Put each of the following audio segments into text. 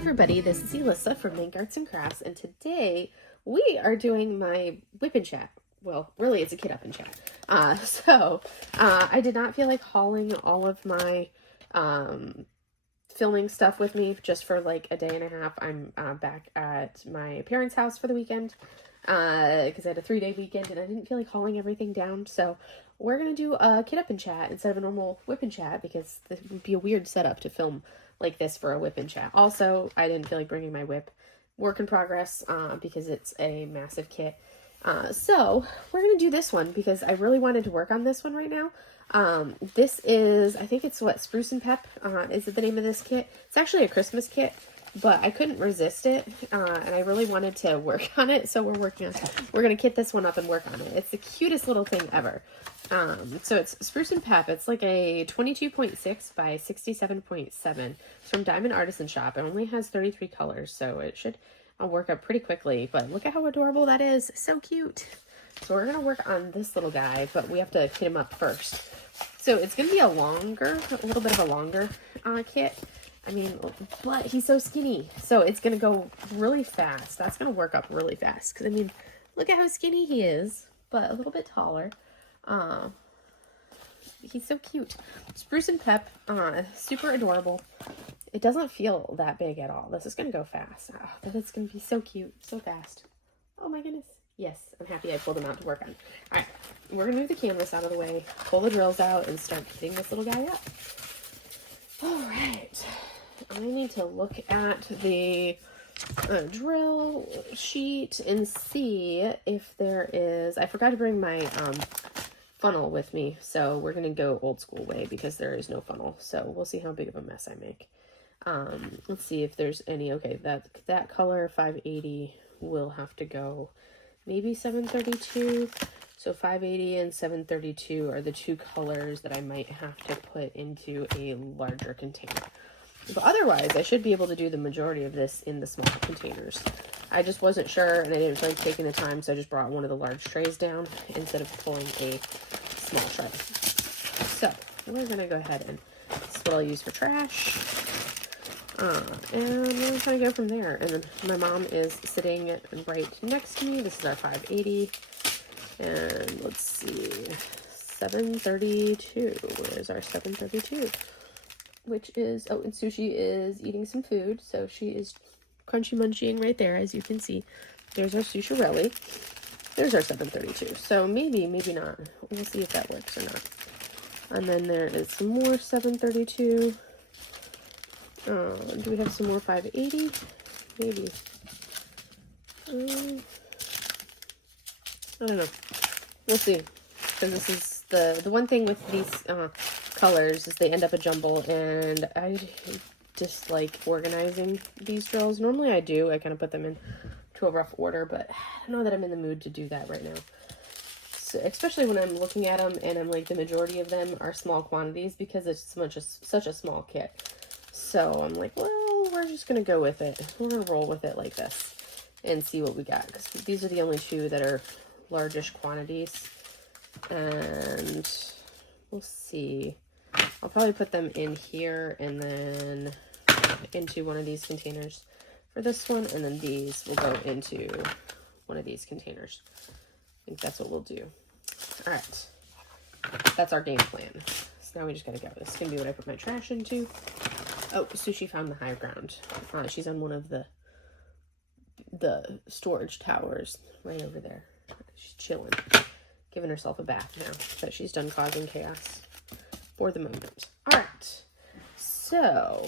everybody, this is Elissa from Make Arts and Crafts, and today we are doing my WIP Chat. Well, really it's a Kit Up and Chat. I did not feel like hauling all of my filming stuff with me just for like a day and a half. I'm back at my parents' house for the weekend because I had a 3-day weekend and I didn't feel like hauling everything down. So we're going to do a Kit Up and Chat instead of a normal WIP and Chat because this would be a weird setup to film like this for a WIP and Chat. Also, I didn't feel like bringing my WIP. Work in progress because it's a massive kit. So we're going to do this one because I really wanted to work on this one right now. This is, I think it's what, Spruce and Pep is the name of this kit. It's actually a Christmas kit, but I couldn't resist it, and I really wanted to work on it, so we're going to kit this one up and work on it. It's the cutest little thing ever. So it's Spruce and Pep. It's like a 22.6 by 67.7. It's from Diamond Artisan Shop. It only has 33 colors, so it should work up pretty quickly, but look at how adorable that is. So cute. So we're going to work on this little guy, but we have to kit him up first. So it's going to be a little bit of a longer kit. I mean, but he's so skinny, so it's going to go really fast. That's going to work up really fast, because, I mean, look at how skinny he is, but a little bit taller. He's so cute. Spruce and Pep, super adorable. It doesn't feel that big at all. This is going to go fast. Oh, but it's going to be so cute, so fast. Oh my goodness. Yes, I'm happy I pulled him out to work on. All right, we're going to move the canvas out of the way, pull the drills out, and start kitting this little guy up. All right. I need to look at the drill sheet and see if there is... I forgot to bring my funnel with me, so we're going to go old school way because there is no funnel. So we'll see how big of a mess I make. Let's see if there's any... Okay, that color 580 will have to go maybe 732. So 580 and 732 are the two colors that I might have to put into a larger container. But otherwise, I should be able to do the majority of this in the small containers. I just wasn't sure, and I didn't feel like taking the time, so I just brought one of the large trays down instead of pulling a small tray. So, we're going to go ahead and this is what I'll use for trash. And we're going to kind of go from there. And then my mom is sitting right next to me. This is our 580. And let's see, 732. Where's our 732? Which is, oh, and Sushi is eating some food, so she is crunchy munching right there, as you can see. There's our Susharelli. There's our 732. So maybe not. We'll see if that works or not. And then there is some more 732. Do we have some more 580? Maybe. I don't know. We'll see. Because this is the one thing with these colors is they end up a jumble, and I just like organizing these drills. Normally I do. I kind of put them in to a rough order, but I don't know that I'm in the mood to do that right now. So, especially when I'm looking at them and I'm like, the majority of them are small quantities because it's such a small kit. So I'm like, well, we're just going to go with it. We're going to roll with it like this and see what we got. Because these are the only two that are largish quantities. And we'll see. I'll probably put them in here and then into one of these containers for this one. And then these will go into one of these containers. I think that's what we'll do. All right. That's our game plan. So now we just got to go. This is going to be what I put my trash into. Oh, Sushi found the high ground. She's on one of the storage towers right over there. She's chilling, giving herself a bath now that she's done causing chaos for the moment. All right. So,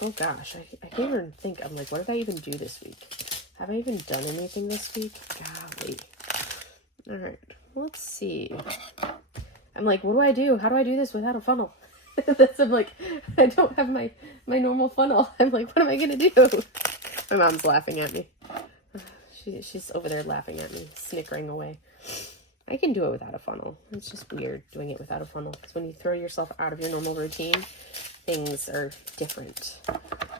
oh gosh, I can't even think. I'm like, what did I even do this week? Have I even done anything this week? Golly. All right. Let's see. I'm like, what do I do? How do I do this without a funnel? I'm like, I don't have my normal funnel. I'm like, what am I gonna do? My mom's laughing at me. She's over there laughing at me, snickering away. I can do it without a funnel. It's just weird doing it without a funnel because when you throw yourself out of your normal routine, things are different.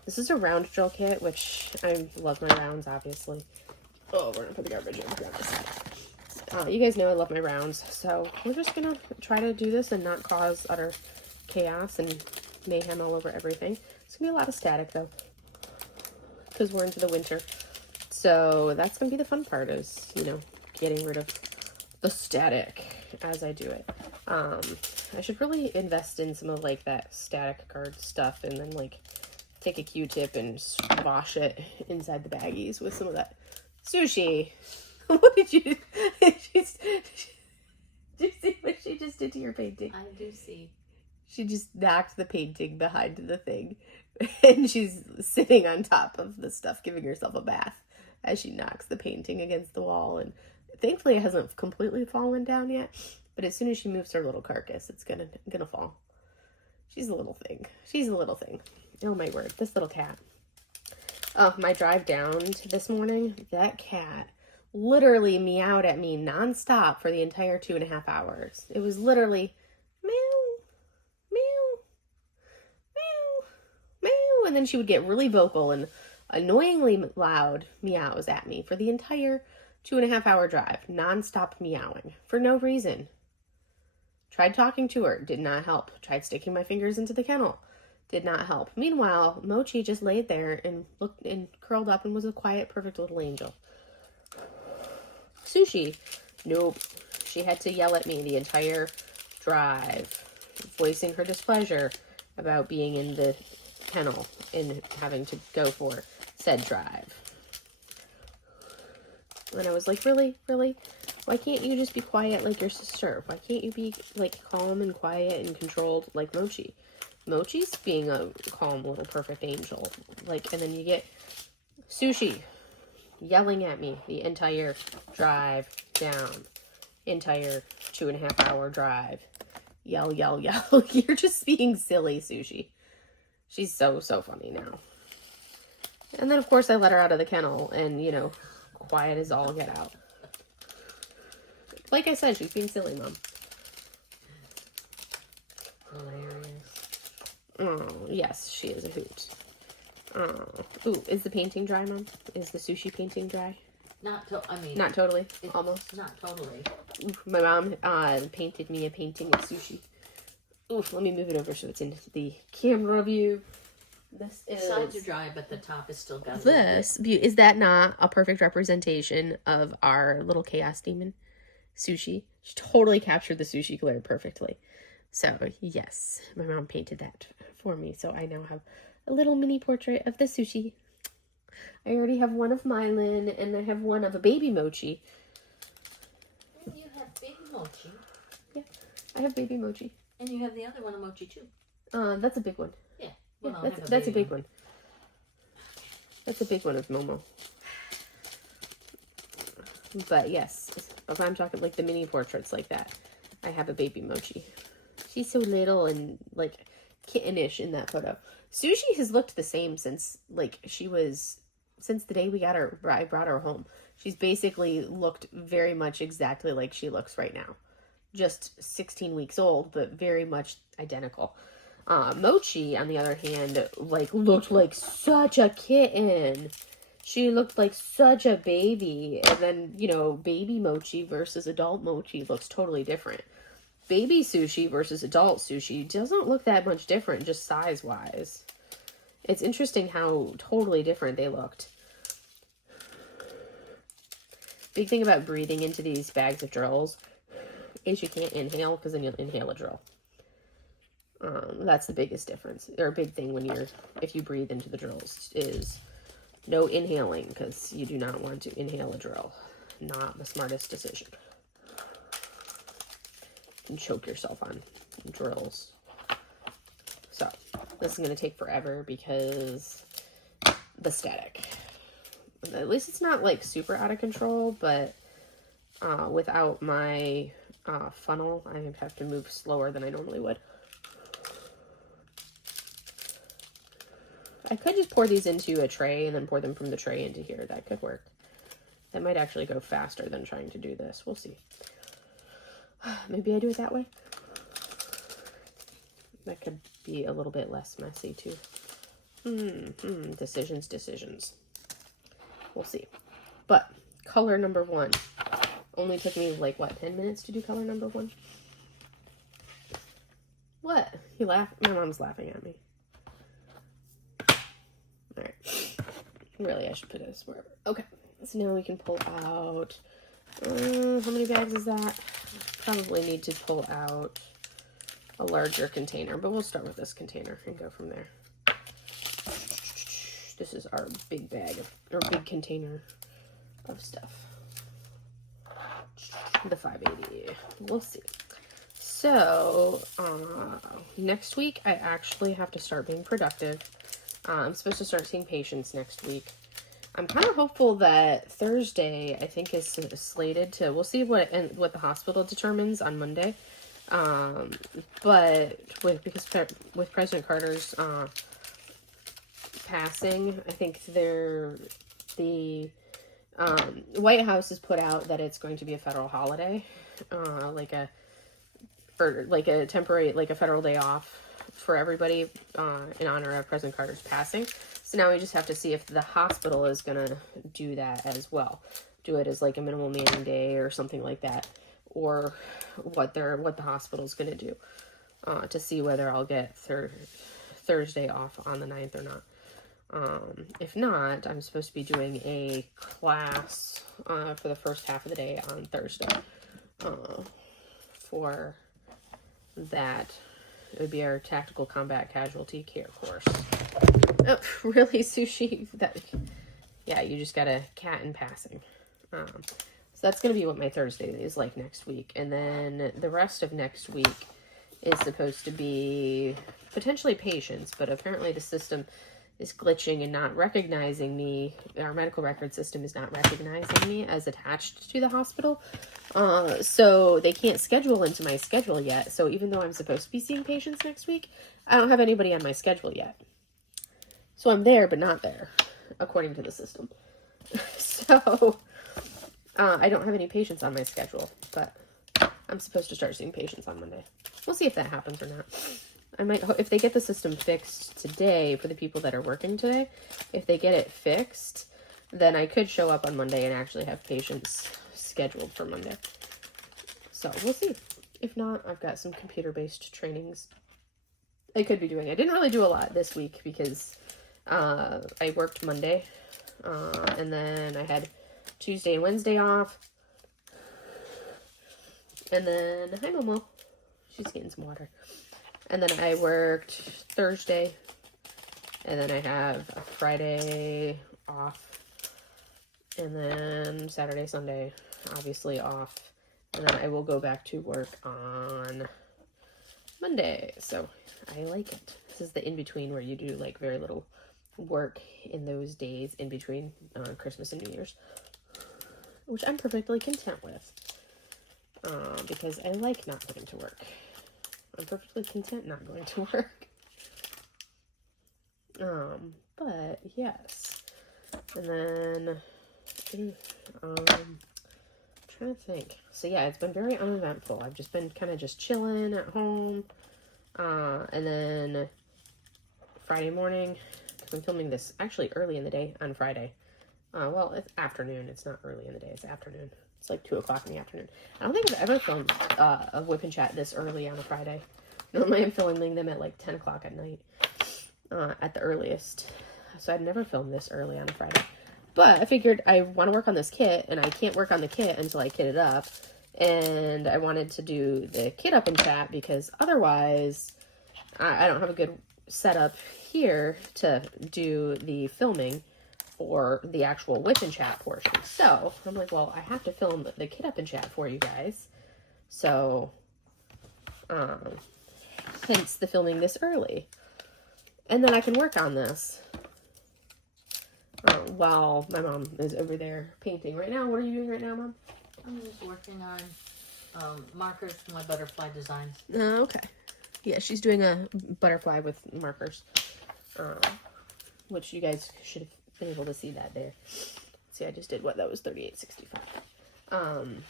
This is a round drill kit, which I love my rounds, obviously. Oh, we're gonna put the garbage in. You guys know I love my rounds, so we're just gonna try to do this and not cause utter chaos and mayhem all over everything. It's gonna be a lot of static though. because we're into the winter. So that's going to be the fun part is, you know, getting rid of the static as I do it. I should really invest in some of like that static card stuff and then like take a Q-tip and wash it inside the baggies with some of that sushi. What did you do? Did you see what she just did to your painting? I do see. She just knocked the painting behind the thing and she's sitting on top of the stuff giving herself a bath as she knocks the painting against the wall, and thankfully it hasn't completely fallen down yet, but as soon as she moves her little carcass, it's gonna fall. She's a little thing. She's a little thing. Oh my word, this little cat. Oh, my drive down this morning, that cat literally meowed at me nonstop for the entire 2.5 hours. It was literally meow, meow, meow, meow, and then she would get really vocal and annoyingly loud meows at me for the entire 2.5 hour drive, nonstop meowing for no reason. Tried talking to her, did not help. Tried sticking my fingers into the kennel, did not help. Meanwhile, Mochi just laid there and looked and curled up and was a quiet, perfect little angel. Sushi, nope. She had to yell at me the entire drive, voicing her displeasure about being in the kennel and having to go for said drive. And I was like, really? Why can't you just be quiet like your sister? Why can't you be like calm and quiet and controlled like Mochi? Mochi's being a calm little perfect angel. Like, and then you get Sushi yelling at me the entire drive down. Entire 2.5 hour drive. Yell. You're just being silly, Sushi. She's so funny now. And then, of course, I let her out of the kennel and, you know, quiet as all get out. Like I said, she's being silly, Mom. Hilarious. Oh, yes, she is a hoot. Oh. Ooh, is the painting dry, Mom? Is the sushi painting dry? Not totally. Almost. Not totally. Ooh, my mom painted me a painting of sushi. Ooh, let me move it over so it's in the camera view. This is... Sides are dry, but the top is still got this. Is that not a perfect representation of our little chaos demon, Sushi? She totally captured the sushi glare perfectly. So, yes, my mom painted that for me. So I now have a little mini portrait of the Sushi. I already have one of Mylin, and I have one of a baby Mochi. And you have baby Mochi. Yeah, I have baby Mochi. And you have the other one of Mochi, too. That's a big one. Yeah. Yeah, Well, that's a big one. That's a big one of Momo. But yes, if I'm talking like the mini portraits like that, I have a baby Mochi. She's so little and like kittenish in that photo. Sushi has looked the same since since the day I brought her home. She's basically looked very much exactly like she looks right now. Just 16 weeks old, but very much identical. Mochi, on the other hand, looked like such a kitten. She looked like such a baby. And then, you know, baby Mochi versus adult Mochi looks totally different. Baby Sushi versus adult Sushi doesn't look that much different, just size-wise. It's interesting how totally different they looked. Big thing about breathing into these bags of drills is you can't inhale, because then you'll inhale a drill. That's the biggest difference, or a big thing if you breathe into the drills, is no inhaling, because you do not want to inhale a drill. Not the smartest decision. You can choke yourself on drills. So, this is going to take forever because the static. At least it's not like super out of control, but without my funnel, I have to move slower than I normally would. I could just pour these into a tray and then pour them from the tray into here. That could work. That might actually go faster than trying to do this. We'll see. Maybe I do it that way. That could be a little bit less messy too. Decisions. We'll see. But color number 1 only took me like what, 10 minutes to do color number 1? What? You laugh? My mom's laughing at me. All right. Really, I should put this wherever. Okay, so now we can pull out, how many bags is that? Probably need to pull out a larger container, but we'll start with this container and go from there. This is our big bag of, or big container of stuff. The 580. We'll see. So, next week I actually have to start being productive. I'm supposed to start seeing patients next week. I'm kind of hopeful that Thursday, I think, is slated to, we'll see what the hospital determines on Monday. But because President Carter's passing, I think the White House has put out that it's going to be a federal holiday, like a temporary, like a federal day off for everybody in honor of President Carter's passing. So now we just have to see if the hospital is going to do that as well. Do it as like a minimal manning day or something like that, or what the hospital's going to do to see whether I'll get Thursday off on the 9th or not. If not, I'm supposed to be doing a class for the first half of the day on Thursday. For that, it would be our Tactical Combat Casualty Care course. Oh, really, Sushi? Yeah, you just got a cat in passing. So that's going to be what my Thursday is like next week. And then the rest of next week is supposed to be potentially patients, but apparently the system is glitching and not recognizing me. Our medical record system is not recognizing me as attached to the hospital. So they can't schedule into my schedule yet. So even though I'm supposed to be seeing patients next week, I don't have anybody on my schedule yet. So I'm there, but not there, according to the system. So I don't have any patients on my schedule, but I'm supposed to start seeing patients on Monday. We'll see if that happens or not. I might, if they get the system fixed today for the people that are working today, if they get it fixed, then I could show up on Monday and actually have patients scheduled for Monday. So we'll see. If not, I've got some computer-based trainings I could be doing. I didn't really do a lot this week because I worked Monday, and then I had Tuesday and Wednesday off, and then, hi Momo, she's getting some water, and then I worked Thursday, and then I have a Friday off, and then Saturday, Sunday, obviously off, and then I will go back to work on Monday. So I like it. This is the in-between where you do like very little work in those days in between Christmas and New Year's, which I'm perfectly content with, because I like not going to work. I'm perfectly content not going to work. But yes, and then trying to think. So yeah, it's been very uneventful. I've just been kind of just chilling at home, and then Friday morning, because I'm filming this actually early in the day on Friday. Well, it's afternoon. It's not early in the day. It's afternoon. It's like 2 o'clock in the afternoon. I don't think I've ever filmed a WIP Chat this early on a Friday. Normally I'm filming them at like 10 o'clock at night, at the earliest. So I've never filmed this early on a Friday. But I figured I want to work on this kit, and I can't work on the kit until I kit it up. And I wanted to do the kit up in chat because otherwise I don't have a good setup here to do the filming for the actual WIP and chat portion. So I'm like, well, I have to film the kit up and chat for you guys. So, hence the filming this early. And then I can work on this while my mom is over there painting. Right now, what are you doing right now, Mom? I'm just working on markers for my butterfly designs. Okay. Yeah, she's doing a butterfly with markers, which you guys should have been able to see that there. See, I just did what? That was 38.65.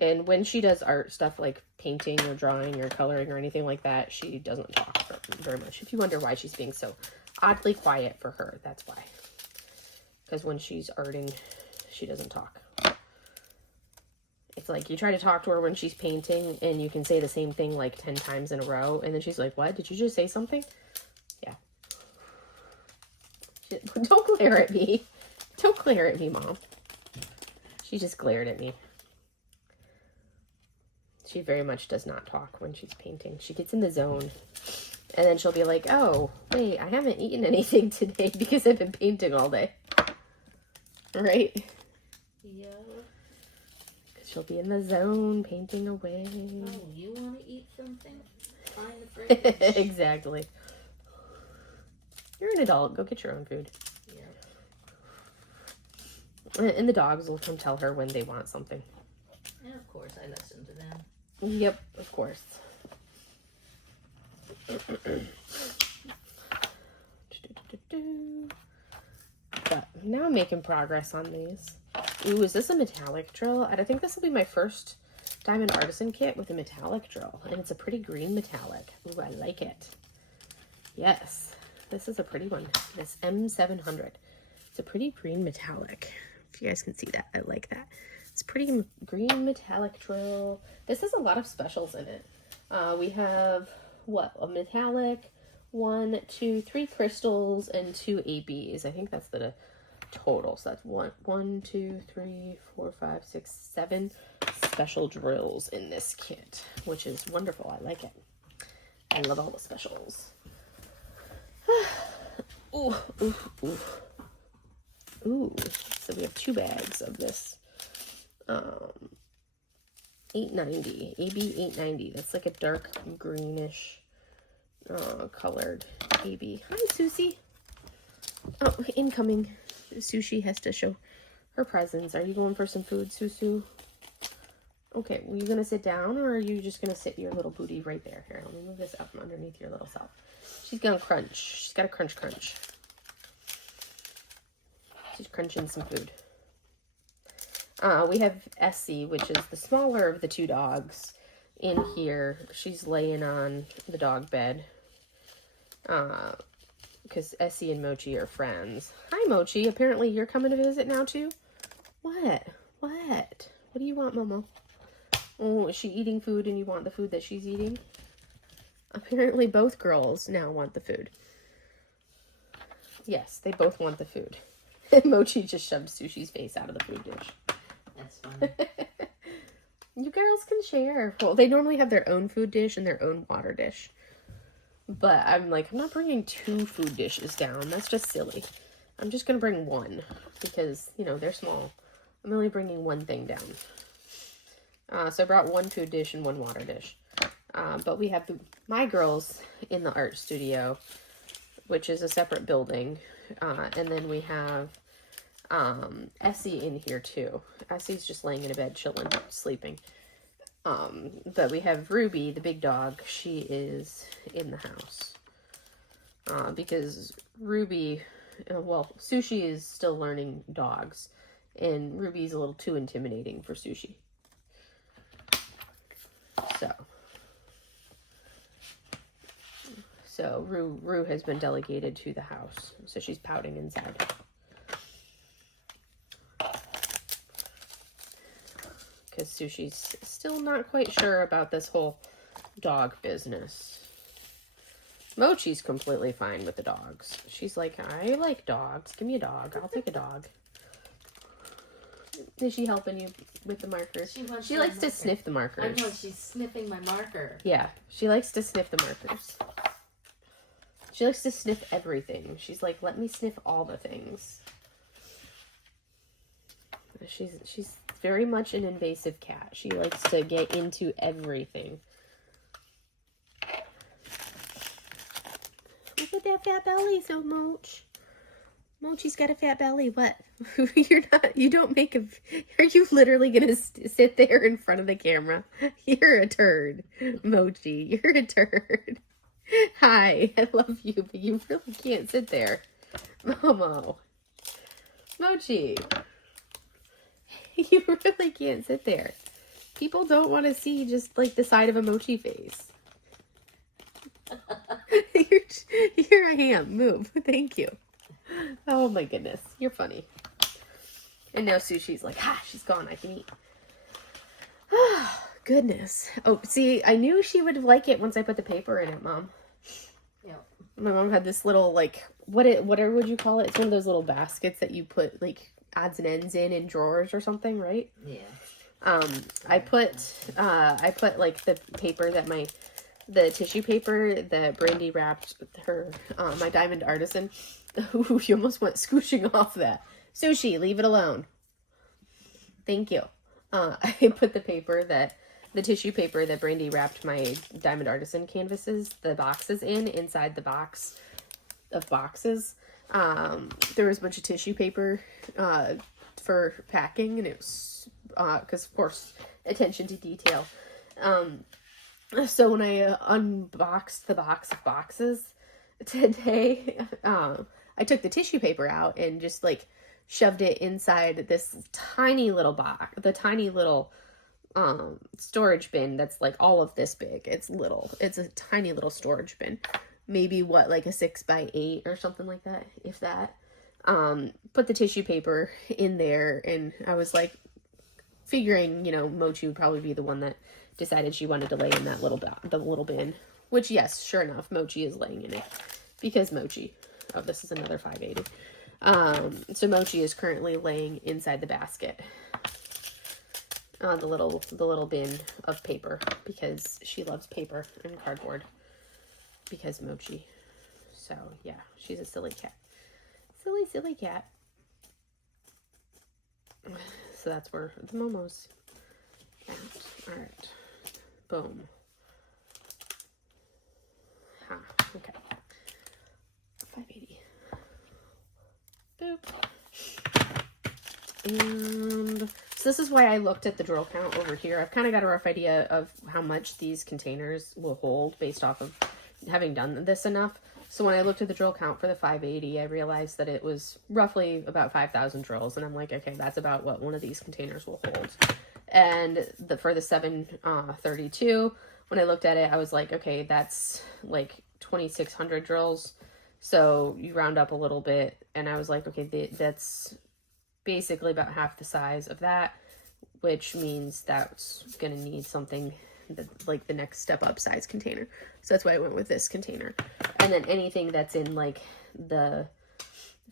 And when she does art stuff like painting or drawing or coloring or anything like that, she doesn't talk very much. If you wonder why she's being so oddly quiet for her, that's why. Because when she's arting, she doesn't talk. It's like you try to talk to her when she's painting and you can say the same thing like 10 times in a row. And then she's like, what? Did you just say something? Yeah. glare at me. Don't glare at me, Mom. She just glared at me. She very much does not talk when she's painting. She gets in the zone. And then she'll be like, oh, wait, I haven't eaten anything today because I've been painting all day. Right? Yeah. Because she'll be in the zone, painting away. Oh, you want to eat something? Find the fridge. Exactly. You're an adult. Go get your own food. Yeah. And the dogs will come tell her when they want something. And of course, I listen to them. Yep, of course. But now I'm making progress on these. Ooh, is this a metallic drill? I think this will be my first Diamond Artisan kit with a metallic drill. And it's a pretty green metallic. Ooh, I like it. Yes, this is a pretty one. This M700. It's a pretty green metallic. If you guys can see that, I like that. It's pretty green metallic drill. This has a lot of specials in it. We have, what, a metallic, 1, 2, 3 crystals, and 2 ABs. I think that's the total. So that's 1, 2, 3, 4, 5, 6, 7 special drills in this kit, which is wonderful. I like it. I love all the specials. Ooh, ooh, ooh. Ooh, so we have 2 bags of this. 890, AB 890. That's like a dark greenish colored AB. Hi, Susie. Oh, incoming. Sushi has to show her presence. Are you going for some food, Susu? Okay, were you going to sit down, or are you just going to sit your little booty right there? Here, let me move this up from underneath your little self. She's going to crunch. She's got to crunch. She's crunching some food. We have Essie, which is the smaller of the 2 dogs in here. She's laying on the dog bed. Because Essie and Mochi are friends. Hi, Mochi. Apparently you're coming to visit now, too? What? What do you want, Momo? Oh, is she eating food and you want the food that she's eating? Apparently both girls now want the food. Yes, they both want the food. Mochi just shoved Sushi's face out of the food dish. That's funny. You girls can share. Well, they normally have their own food dish and their own water dish. But I'm like, I'm not bringing 2 food dishes down. That's just silly. I'm just going to bring 1 because, you know, they're small. I'm only bringing 1 thing down. So I brought 1 food dish and 1 water dish. But we have my girls in the art studio, which is a separate building. And then we have Essie in here too. Essie's just laying in a bed, chilling, sleeping. But we have Ruby, the big dog. She is in the house. Because Ruby, well, Sushi is still learning dogs. And Ruby's a little too intimidating for Sushi. So Rue has been delegated to the house. So she's pouting inside. Because Sushi's still not quite sure about this whole dog business. Mochi's completely fine with the dogs. She's like, I like dogs. Give me a dog. I'll take a dog. Is she helping you with the markers? She likes to sniff the markers. I know, she's sniffing my marker. Yeah, she likes to sniff the markers. She likes to sniff everything. She's like, let me sniff all the things. She's very much an invasive cat. She likes to get into everything. Look at that fat belly, so Moch. Mochi's got a fat belly. What? You don't make a... Are you literally going to sit there in front of the camera? You're a turd, Mochi. You're a turd. Hi, I love you, but you really can't sit there. Momo. Mochi. You really can't sit there. People don't want to see just like the side of a Mochi face. Here I am. Move. Thank you. Oh my goodness. You're funny. And now Sushi's like, she's gone. I can eat. Goodness. Oh, see, I knew she would like it once I put the paper in it, Mom. Yeah. My mom had this little, like, whatever would you call it? It's one of those little baskets that you put, like, odds and ends in drawers or something, right? Yeah. I put like the paper that the tissue paper that Brandy wrapped her, my diamond artisan. Ooh, you almost went scooshing off that. Sushi, leave it alone. Thank you. I put the tissue paper that Brandy wrapped my diamond artisan canvases, the boxes inside the box of boxes. There was a bunch of tissue paper, for packing, and it was, cause of course, attention to detail. So when I unboxed the box of boxes today, I took the tissue paper out and just like shoved it inside this tiny little box, the tiny little storage bin that's like all of this big. It's little. It's a tiny little storage bin. Maybe what, like a 6x8 or something like that, if that. Put the tissue paper in there, and I was like figuring, Mochi would probably be the one that decided she wanted to lay in that the little bin, which, yes, sure enough, Mochi is laying in it because Mochi. Oh, this is another 580. So Mochi is currently laying inside the basket, the little bin of paper, because she loves paper and cardboard, because Mochi. So yeah, she's a silly cat. Silly cat. So that's where the Momo's at. All right. Boom. Ha. Okay. 580. Boop. And so this is why I looked at the drill count over here. I've kind of got a rough idea of how much these containers will hold based off of having done this enough. So when I looked at the drill count for the 580, I realized that it was roughly about 5,000 drills. And I'm like, okay, that's about what one of these containers will hold. And for the 732, when I looked at it, I was like, okay, that's like 2,600 drills. So you round up a little bit. And I was like, okay, that's basically about half the size of that, which means that's going to need something like the next step up size container. So that's why I went with this container. And then anything that's in like the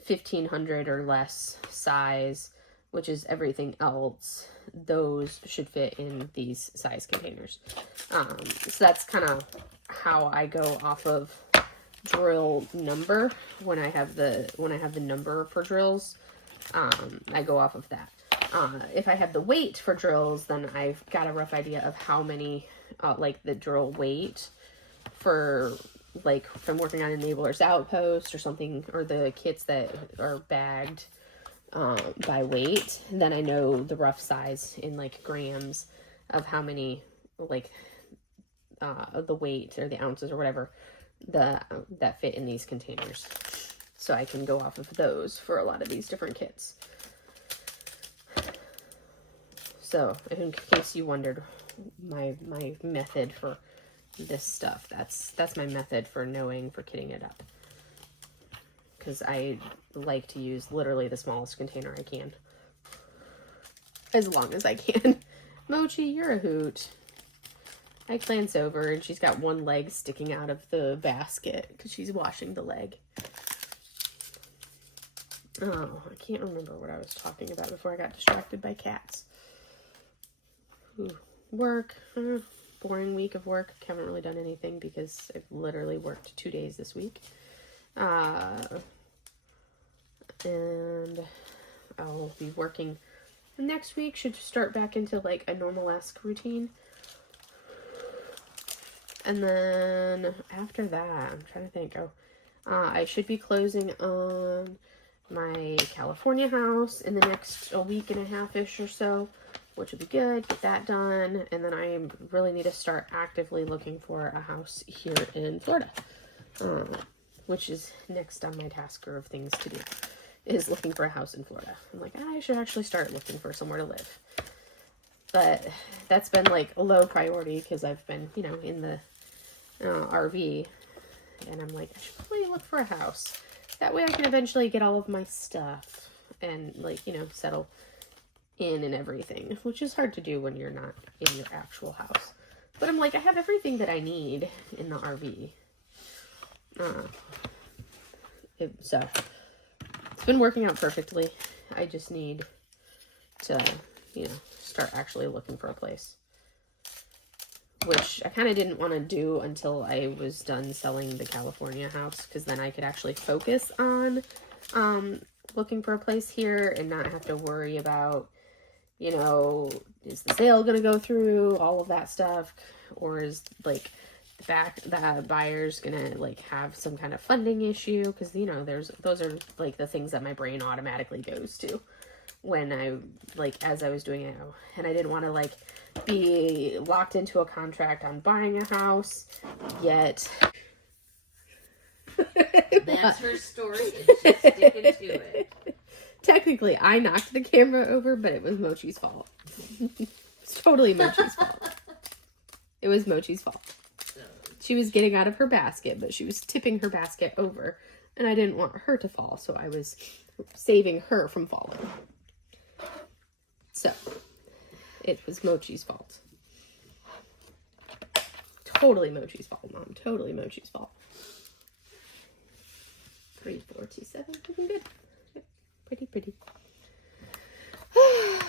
1,500 or less size, which is everything else, those should fit in these size containers. So that's kind of how I go off of drill number when I have the number for drills. I go off of that. If I have the weight for drills, then I've got a rough idea of how many, like the drill weight for, like, if I'm working on Enabler's Outpost or something, or the kits that are bagged by weight, then I know the rough size in, like, grams of how many, like, the weight or the ounces or whatever that fit in these containers. So I can go off of those for a lot of these different kits. So, in case you wondered, my method for this stuff, that's my method for kitting it up. Because I like to use literally the smallest container I can. As long as I can. Mochi, you're a hoot. I glance over and she's got one leg sticking out of the basket because she's washing the leg. Oh, I can't remember what I was talking about before I got distracted by cats. Ooh, work. Boring week of work. Haven't really done anything because I've literally worked 2 days this week. And I'll be working next week. Should start back into like a normal-esque routine. And then after that, I'm trying to think. I should be closing on my California house in the next a week and a half-ish or so, which would be good. Get that done. And then I really need to start actively looking for a house here in Florida, which is next on my tasker of things to do, is looking for a house in Florida. I'm like, I should actually start looking for somewhere to live. But that's been like a low priority because I've been, in the RV. And I'm like, I should probably look for a house. That way I can eventually get all of my stuff and, like, settle in and everything, which is hard to do when you're not in your actual house. But I'm like, I have everything that I need in the RV. So it's been working out perfectly. I just need to, start actually looking for a place, which I kind of didn't want to do until I was done selling the California house, because then I could actually focus on looking for a place here and not have to worry about, is the sale going to go through, all of that stuff, or is like the buyer's gonna like have some kind of funding issue, because those are like the things that my brain automatically goes to when I as I was doing it, and I didn't want to be locked into a contract on buying a house yet. That's her story, and she's sticking to it. Technically, I knocked the camera over, but it was Mochi's fault. It's totally Mochi's fault. It was Mochi's fault. She was getting out of her basket, but she was tipping her basket over, and I didn't want her to fall, so I was saving her from falling. So, it was Mochi's fault. Totally Mochi's fault, Mom. Totally Mochi's fault. 3, 4, 2, 7. Looking good. Pretty.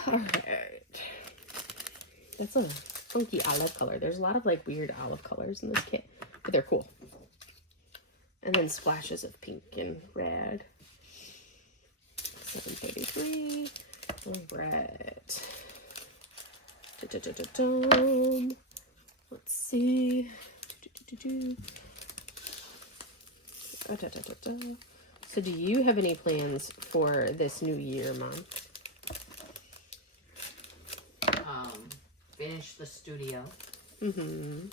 Alright. That's a funky olive color. There's a lot of weird olive colors in this kit, but they're cool. And then splashes of pink and red. 733. Red. Let's see. So do you have any plans for this new year, Mom? Finish the studio. Mm-hmm.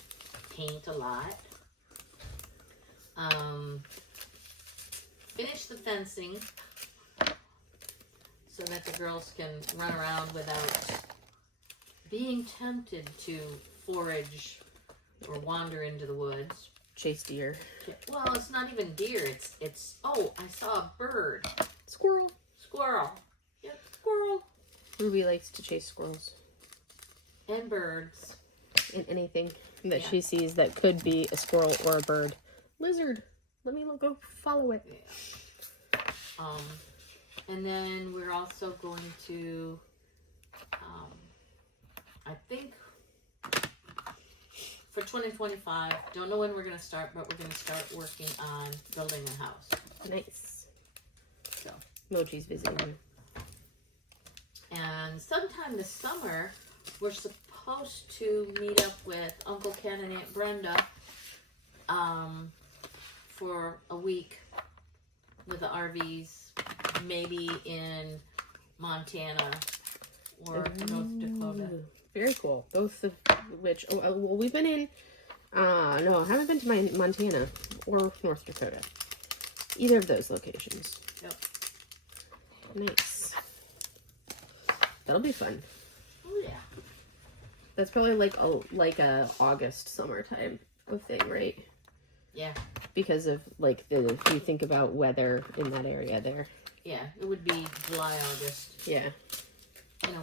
Paint a lot. Finish the fencing so that the girls can run around without being tempted to forage or wander into the woods. Chase deer. Well, it's not even deer. It's oh, I saw a bird. Squirrel. Squirrel. Yep, squirrel. Ruby likes to chase squirrels. And birds. And anything that she sees that could be a squirrel or a bird. Lizard. Let me go follow it. Yeah. And then we're also going to, I think, for 2025, don't know when we're going to start, but we're going to start working on building a house. Nice. So, Mochi's visiting you. And sometime this summer, we're supposed to meet up with Uncle Ken and Aunt Brenda for a week with the RVs, maybe in Montana or North Dakota. Very cool. Both of which, well, we've been in, no, I haven't been to Montana or North Dakota. Either of those locations. Yep. Nice. That'll be fun. Oh, yeah. That's probably like a August summertime of thing, right? Yeah. Because of if you think about weather in that area there. Yeah, it would be July, August. Yeah.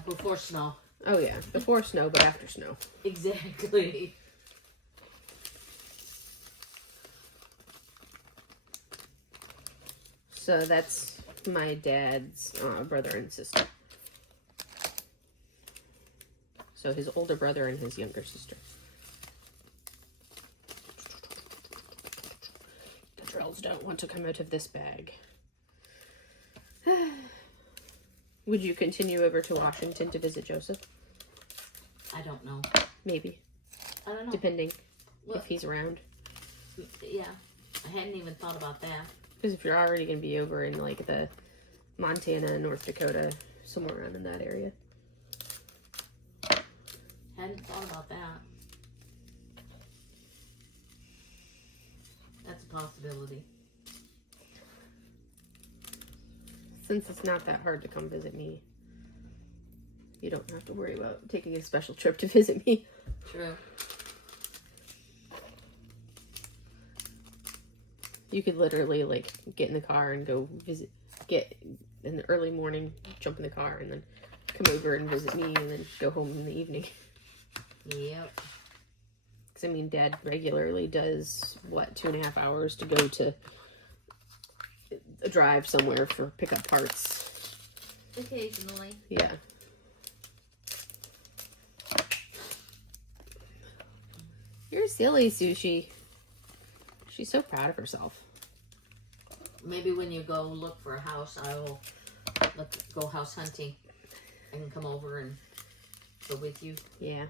Before snow. Oh yeah, before snow, but after snow. Exactly. So that's my dad's brother and sister. So his older brother and his younger sister. The drills don't want to come out of this bag. Would you continue over to Washington to visit Joseph? I don't know. Maybe. I don't know. Depending if he's around. Yeah. I hadn't even thought about that. Because if you're already going to be over in the Montana, North Dakota, somewhere around in that area. Hadn't thought about that. That's a possibility. Since it's not that hard to come visit me, you don't have to worry about taking a special trip to visit me. True. You could literally get in the car and go visit, get in the early morning, jump in the car, and then come over and visit me, and then go home in the evening. Yep. Because, I mean, Dad regularly does, what, 2.5 hours to go to a drive somewhere for pick up parts. Occasionally. Yeah. You're silly, Sushi. She's so proud of herself. Maybe when you go look for a house, I will go house hunting. I can come over and go with you. Yeah.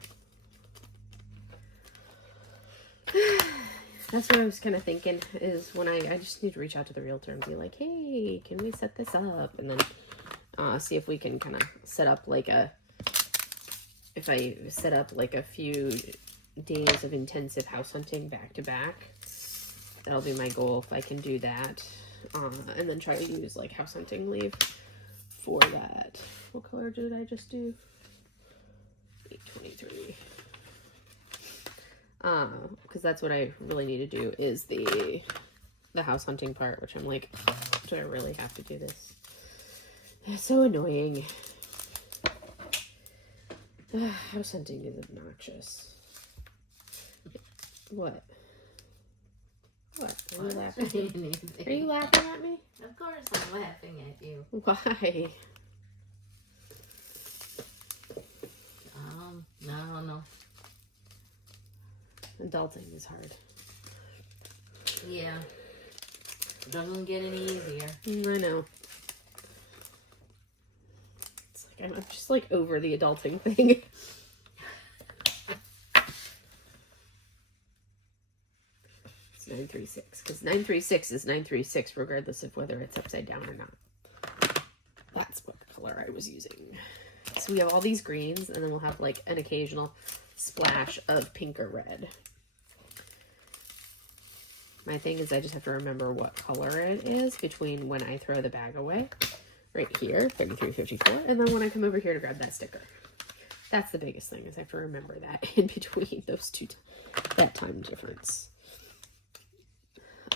That's what I was kind of thinking, is when I just need to reach out to the realtor and be like, hey, can we set this up? And then see if we can kind of set up like if I set up like a few days of intensive house hunting back to back, that'll be my goal if I can do that. And then try to use like house hunting leave for that. What color did I just do? 823. Because that's what I really need to do, is the house hunting part, which I'm like, do I really have to do this? It's so annoying. House hunting is obnoxious. What? What? Are you laughing? Are you laughing at me? Of course I'm laughing at you. Why? No. Adulting is hard. Yeah. It doesn't get any easier. I know. It's like I'm just like over the adulting thing. It's 936, because 936 is 936 regardless of whether it's upside down or not. That's what color I was using. So we have all these greens, and then we'll have like an occasional splash of pink or red. My thing is I just have to remember what color it is between when I throw the bag away, right here, 3354, and then when I come over here to grab that sticker. That's the biggest thing, is I have to remember that in between those two, that time difference.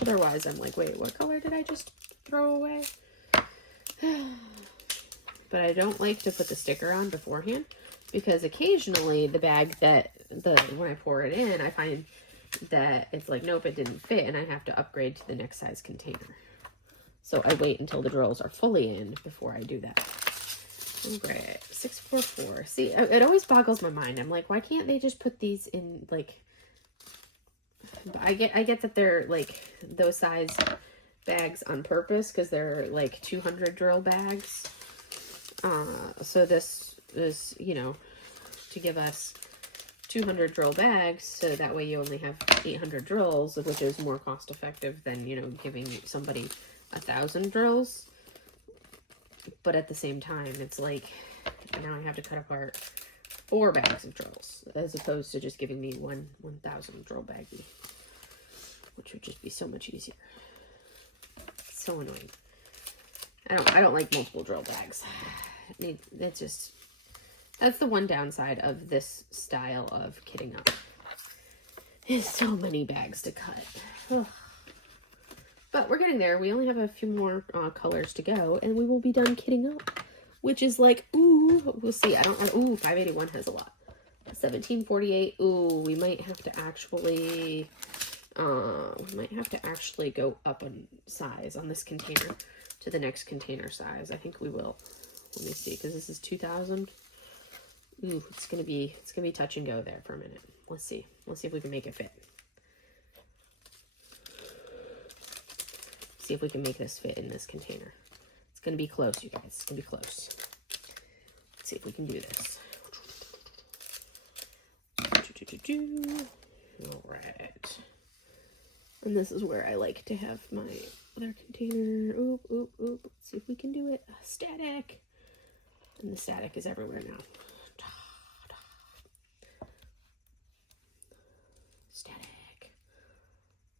Otherwise, I'm like, wait, what color did I just throw away? But I don't like to put the sticker on beforehand, because occasionally the bag when I pour it in, I find that it's like, nope, it didn't fit, and I have to upgrade to the next size container. So I wait until the drills are fully in before I do that. Okay, 644. See, it always boggles my mind. I'm like, why can't they just put these in, like, I get that they're like those size bags on purpose, because they're like 200 drill bags. So this is, you know, to give us 200 drill bags, so that way you only have 800 drills, which is more cost effective than, you know, giving somebody 1,000 drills. But at the same time, it's like, now I have to cut apart 4 bags of drills, as opposed to just giving me 1,000 drill baggie, which would just be so much easier. It's so annoying. I don't like multiple drill bags. It's just, that's the one downside of this style of kitting up. There's so many bags to cut. Ugh. But we're getting there. We only have a few more colors to go, and we will be done kitting up, which is like, ooh, we'll see. Ooh, 581 has a lot. 1748, ooh, we might have to actually go up in size on this container to the next container size. I think we will. Let me see, because this is 2,000. Ooh, it's gonna be touch and go there for a minute. Let's see if we can make it fit. See if we can make this fit in this container. It's gonna be close, you guys. It's gonna be close. Let's see if we can do this. All right. And this is where I like to have my other container. Oop, oop, oop. Let's see if we can do it. Static. And the static is everywhere now. Static.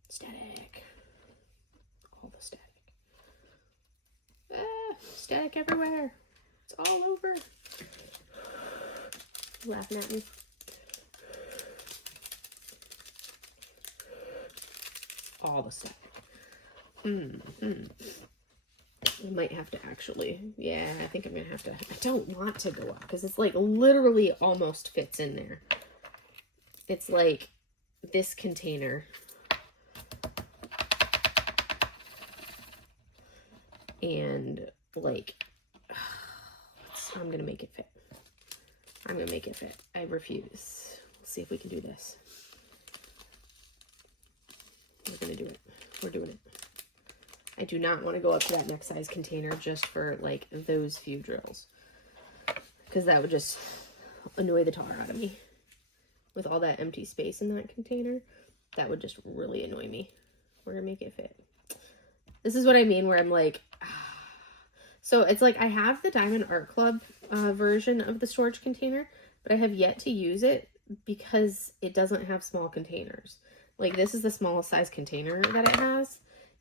Static. All the static. Static everywhere. It's all over. You laughing at me? All the static. I might have to actually, yeah, I think I'm gonna have to. I don't want to go up because it's like literally almost fits in there. It's like this container and like, I'm gonna make it fit. I'm gonna make it fit. I refuse. We'll see if we can do this. We're gonna do it. We're doing it. I do not want to go up to that next size container just for like those few drills, because that would just annoy the tar out of me. With all that empty space in that container, that would just really annoy me. We're gonna make it fit. This is what I mean, where I'm like, so it's like I have the Diamond Art Club version of the storage container, but I have yet to use it because it doesn't have small containers. Like, this is the smallest size container that it has,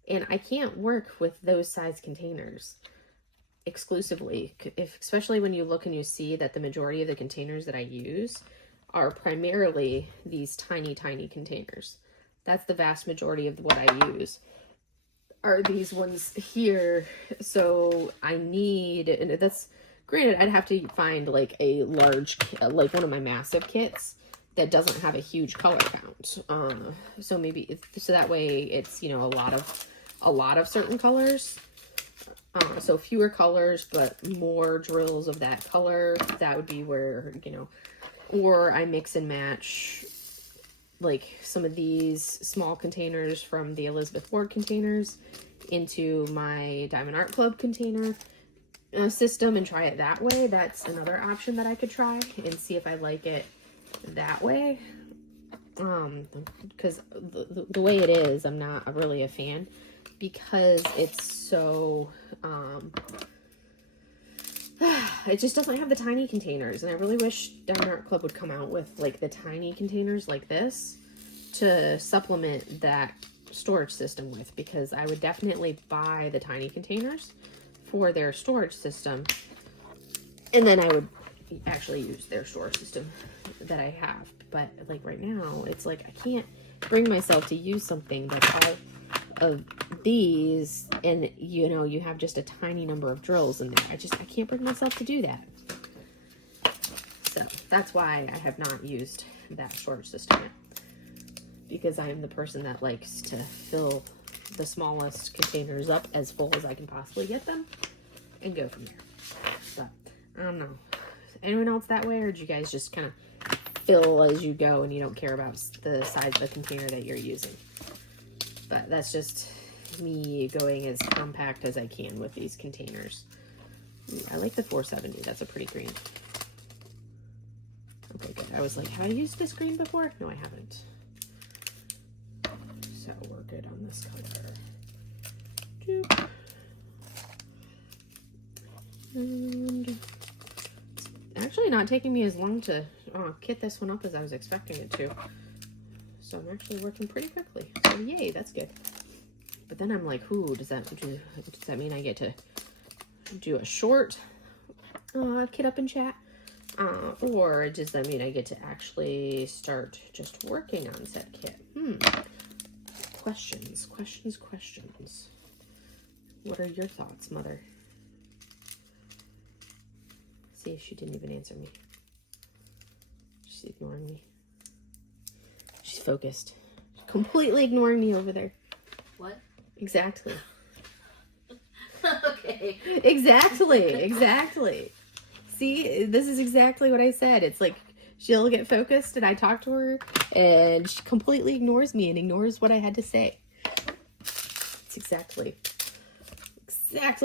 and I can't work with those size containers exclusively, especially when you look and you see that the majority of the containers that I use are primarily these tiny, tiny containers. That's the vast majority of what I use, are these ones here. So I need, and that's granted, I'd have to find like a large, like one of my massive kits that doesn't have a huge color count. So maybe, so that way it's, you know, a lot of certain colors. So fewer colors, but more drills of that color. That would be where, you know, or I mix and match like some of these small containers from the Elizabeth Ward containers into my Diamond Art Club container system and try it that way. That's another option that I could try and see if I like it that way. Because the way it is, I'm not really a fan, because it's so it just doesn't have the tiny containers, and I really wish Diamond Art Club would come out with like the tiny containers like this to supplement that storage system with, because I would definitely buy the tiny containers for their storage system, and then I would actually use their storage system that I have. But like right now, it's like I can't bring myself to use something that's all of these, and you know, you have just a tiny number of drills in there. I can't bring myself to do that. So that's why I have not used that storage system yet, because I am the person that likes to fill the smallest containers up as full as I can possibly get them and go from there. But I don't know, anyone else that way, or do you guys just kind of fill as you go and you don't care about the size of the container that you're using? But that's just me going as compact as I can with these containers. I like the 470. That's a pretty green. Okay, good. I was like, have I used this green before? No, I haven't. So we're good on this color. Doop. And it's actually not taking me as long to kit this one up as I was expecting it to. So I'm actually working pretty quickly. So yay, that's good. But then I'm like, ooh, does that mean I get to do a short kit up and chat? Or does that mean I get to actually start just working on said kit? Questions. What are your thoughts, Mother? See, she didn't even answer me. She's ignoring me. She's focused. Completely ignoring me over there. What? Exactly. Okay. Exactly. See, this is exactly what I said. It's like she'll get focused and I talk to her and she completely ignores me and ignores what I had to say. It's exactly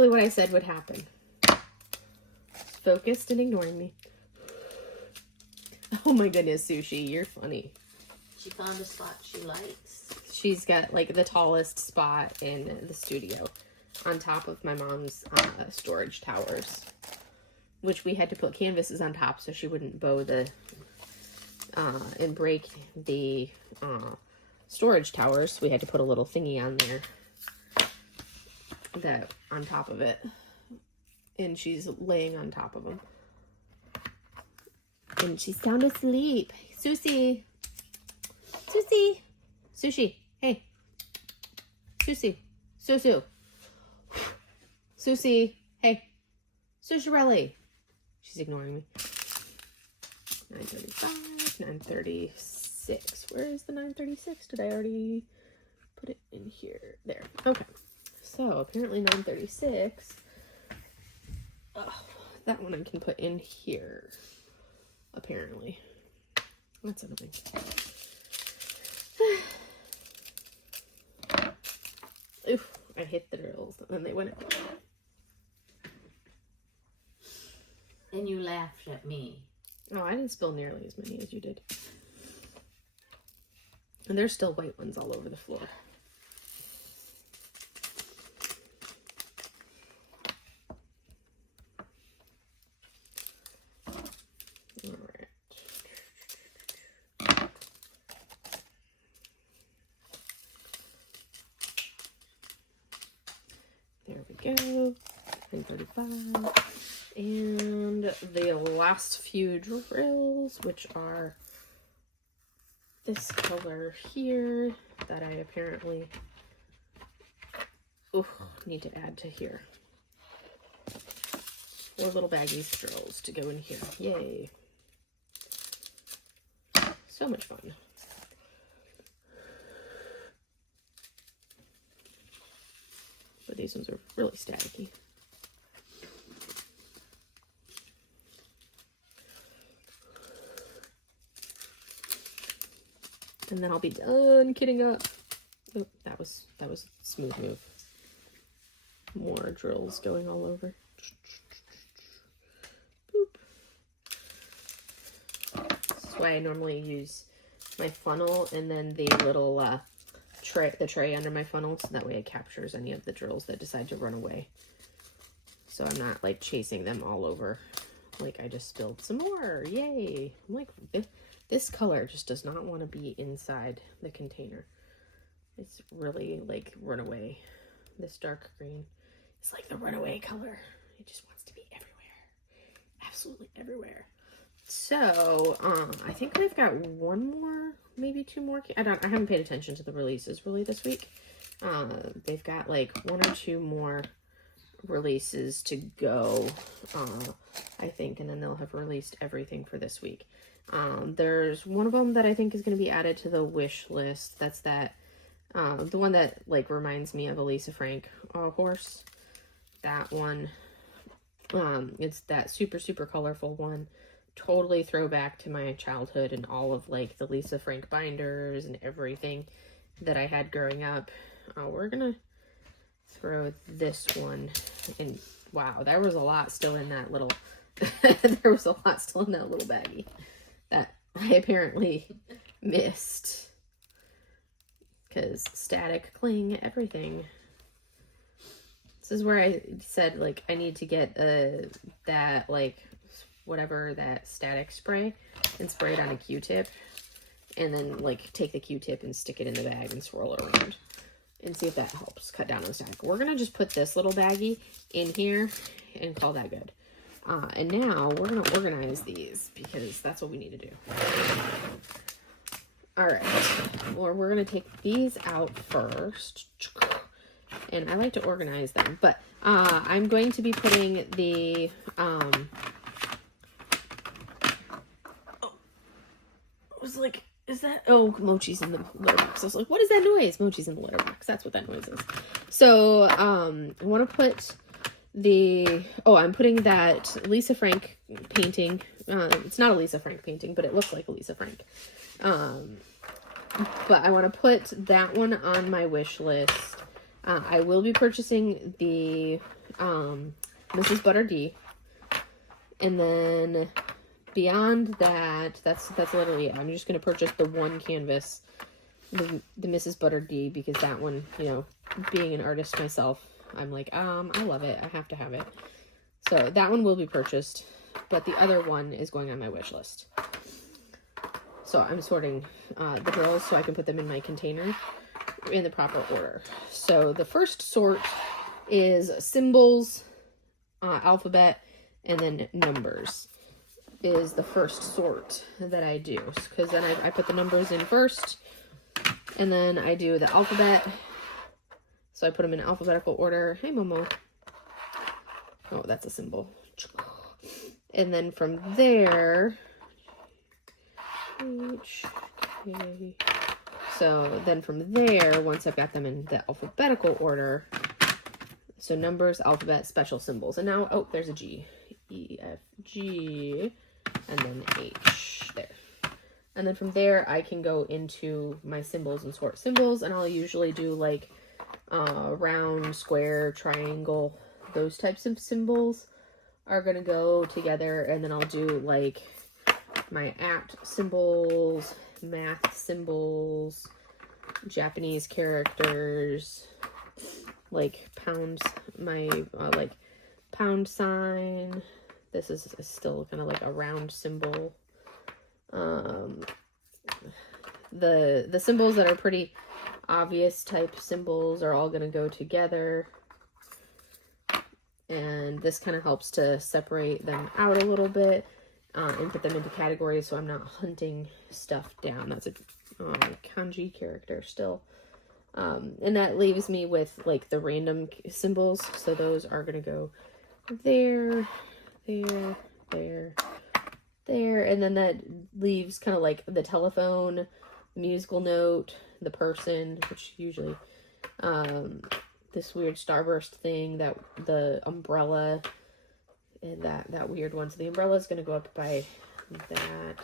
what I said would happen. Focused and ignoring me. Oh my goodness, Sushi, you're funny. She found a spot she likes. She's got like the tallest spot in the studio on top of my mom's storage towers, which we had to put canvases on top so she wouldn't bow the and break the storage towers. We had to put a little thingy on there that on top of it, and she's laying on top of them, and she's sound asleep. Sushi, hey, Susie, hey, Susharelli. She's ignoring me. 9:35, 9:36. 936. Where is the 936? Did I already put it in here? There. Okay. So apparently 936. Oh, that one I can put in here. Apparently. That's annoying. Oof, I hit the drills and then they went out. And you laughed at me. Oh, I didn't spill nearly as many as you did. And there's still white ones all over the floor. Alright. There we go. 935. And the last few drills, which are this color here that I apparently need to add to here. 4 little baggies drills to go in here. Yay. So much fun. But these ones are really staticky. And then I'll be done kitting up. Oh, that was a smooth move. More drills going all over. Boop. This is why I normally use my funnel and then the little tray under my funnel, so that way it captures any of the drills that decide to run away. So I'm not like chasing them all over. Like I just spilled some more. Yay! I'm like, this color just does not want to be inside the container. It's really like runaway. This dark green is like the runaway color. It just wants to be everywhere. Absolutely everywhere. So, I think I've got one more, maybe 2 more. I haven't paid attention to the releases really this week. They've got like 1 or 2 more releases to go, I think, and then they'll have released everything for this week. There's one of them that I think is going to be added to the wish list. That's that, the one that like reminds me of a Lisa Frank horse. That one, it's that super, super colorful one. Totally throwback to my childhood and all of like the Lisa Frank binders and everything that I had growing up. We're gonna throw this one in. Wow, there was a lot still in that little, there was a lot still in that little baggie that I apparently missed. Because static, cling, everything. This is where I said, like, I need to get that, like, whatever, that static spray and spray it on a Q-tip. And then, like, take the Q-tip and stick it in the bag and swirl it around. And see if that helps cut down on the static. We're going to just put this little baggie in here and call that good. And now we're going to organize these because that's what we need to do. All right. Well, we're going to take these out first. And I like to organize them. But I'm going to be putting the... I was like... Is that, oh, Mochi's in the litter box. I was like, what is that noise? Mochi's in the litter box. That's what that noise is. So, I want to put I'm putting that Lisa Frank painting. It's not a Lisa Frank painting, but it looks like a Lisa Frank. But I want to put that one on my wish list. I will be purchasing the, Mrs. Butter D. And then... beyond that, that's literally it. I'm just going to purchase the one canvas, the Mrs. Butter D, because that one, you know, being an artist myself, I'm like, I love it. I have to have it. So that one will be purchased, but the other one is going on my wish list. So I'm sorting the drills so I can put them in my container in the proper order. So the first sort is symbols, alphabet, and then numbers. Is the first sort that I do, because then I put the numbers in first, and then I do the alphabet, so I put them in alphabetical order. Hey, Momo. Oh, that's a symbol. And then from there, H, Okay. So then from there, once I've got them in the alphabetical order, so numbers, alphabet, special symbols. And now, oh, there's a G. E, F, G, and then H. There. And then from there, I can go into my symbols and sort symbols. And I'll usually do like round, square, triangle. Those types of symbols are going to go together. And then I'll do like my at symbols, math symbols, Japanese characters, like pounds, my like pound sign. This is still kind of like a round symbol. The symbols that are pretty obvious type symbols are all going to go together, and this kind of helps to separate them out a little bit and put them into categories so I'm not hunting stuff down. That's a kanji character still. And that leaves me with like the random symbols. So those are going to go there, there, there, there. And then that leaves kind of like the telephone, the musical note, the person, which usually, this weird starburst thing, that the umbrella, and that weird one. So the umbrella is going to go up by that.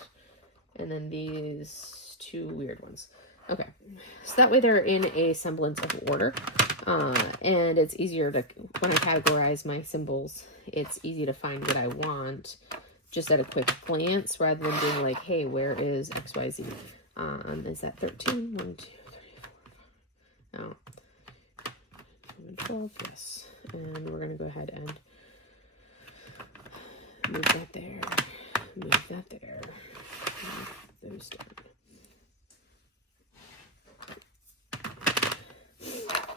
And then these two weird ones. Okay, so that way they're in a semblance of order, and it's easier to, when I categorize my symbols, it's easy to find what I want just at a quick glance, rather than being like, hey, where is XYZ? Is that 13? 1, 2, 3, 4, 5. No. 12, yes. And we're going to go ahead and move that there, move that there, move those down.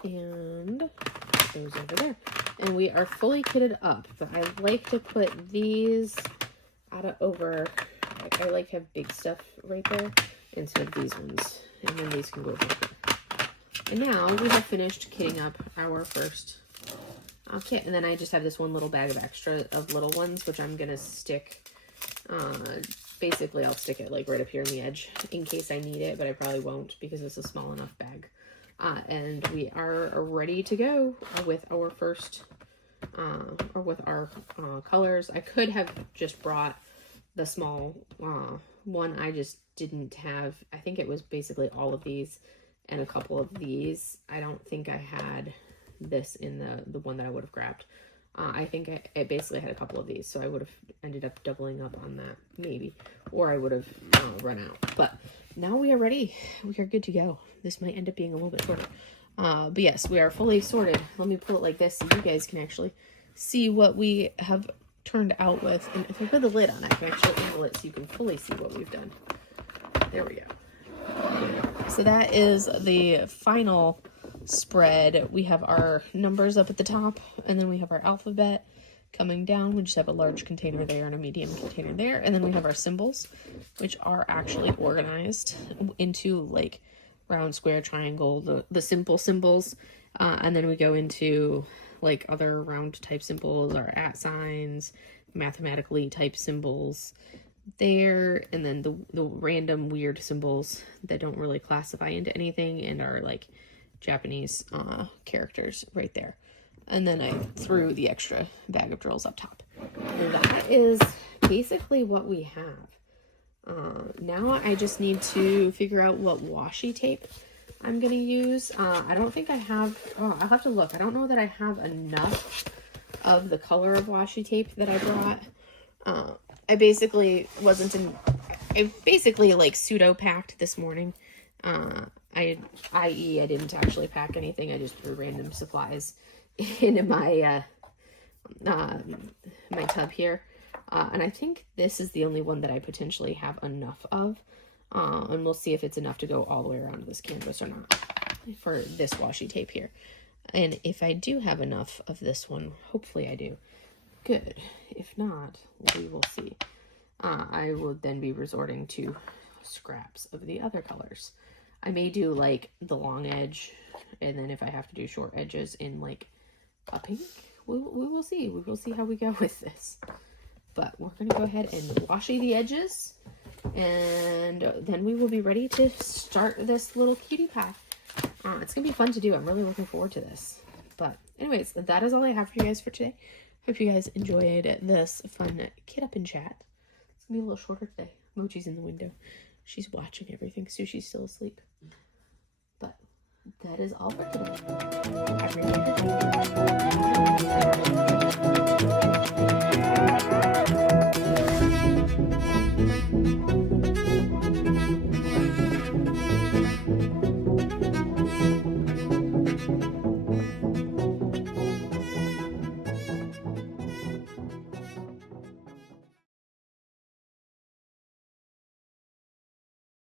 And those over there. And we are fully kitted up, but I like to put these out of over, I like to have big stuff right there instead of these ones. And then these can go over here. And now we have finished kitting up our first kit. And then I just have this one little bag of extra of little ones, which I'm going to stick, basically I'll stick it like right up here on the edge in case I need it, but I probably won't because it's a small enough bag. And we are ready to go with our first, or with our colors. I could have just brought the small one. I just didn't have, I think it was basically all of these and a couple of these. I don't think I had this in the one that I would have grabbed. I think it basically had a couple of these, so I would have ended up doubling up on that, maybe. Or I would have run out. But now we are ready. We are good to go. This might end up being a little bit shorter. But yes, we are fully sorted. Let me pull it like this so you guys can actually see what we have turned out with. And if I put the lid on, I can actually angle it so you can fully see what we've done. There we go. So that is the final spread. We have our numbers up at the top, and then we have our alphabet coming down. We just have a large container there and a medium container there, and then we have our symbols, which are actually organized into like round, square, triangle, the simple symbols, and then we go into like other round type symbols, our at signs, mathematically type symbols there, and then the random weird symbols that don't really classify into anything and are like Japanese characters right there. And then I threw the extra bag of drills up top. And that is basically what we have. Now I just need to figure out what washi tape I'm going to use. I don't think I have, I'll have to look. I don't know that I have enough of the color of washi tape that I brought. I basically I basically like pseudo packed this morning. I didn't actually pack anything. I just threw random supplies into my my tub here. And I think this is the only one that I potentially have enough of. And we'll see if it's enough to go all the way around this canvas or not for this washi tape here. And if I do have enough of this one, hopefully I do. Good. If not, we will see. I will then be resorting to scraps of the other colors. I may do like the long edge, and then if I have to do short edges in like a pink, we will see. We will see how we go with this. But we're going to go ahead and washi the edges, And then we will be ready to start this little cutie pie. It's going to be fun to do. I'm really looking forward to this. But anyways, that is all I have for you guys for today. Hope you guys enjoyed this fun Kit Up and Chat. It's going to be a little shorter today. Mochi's in the window. She's watching everything. Sushi's still asleep. But that is all for today. Have a great day.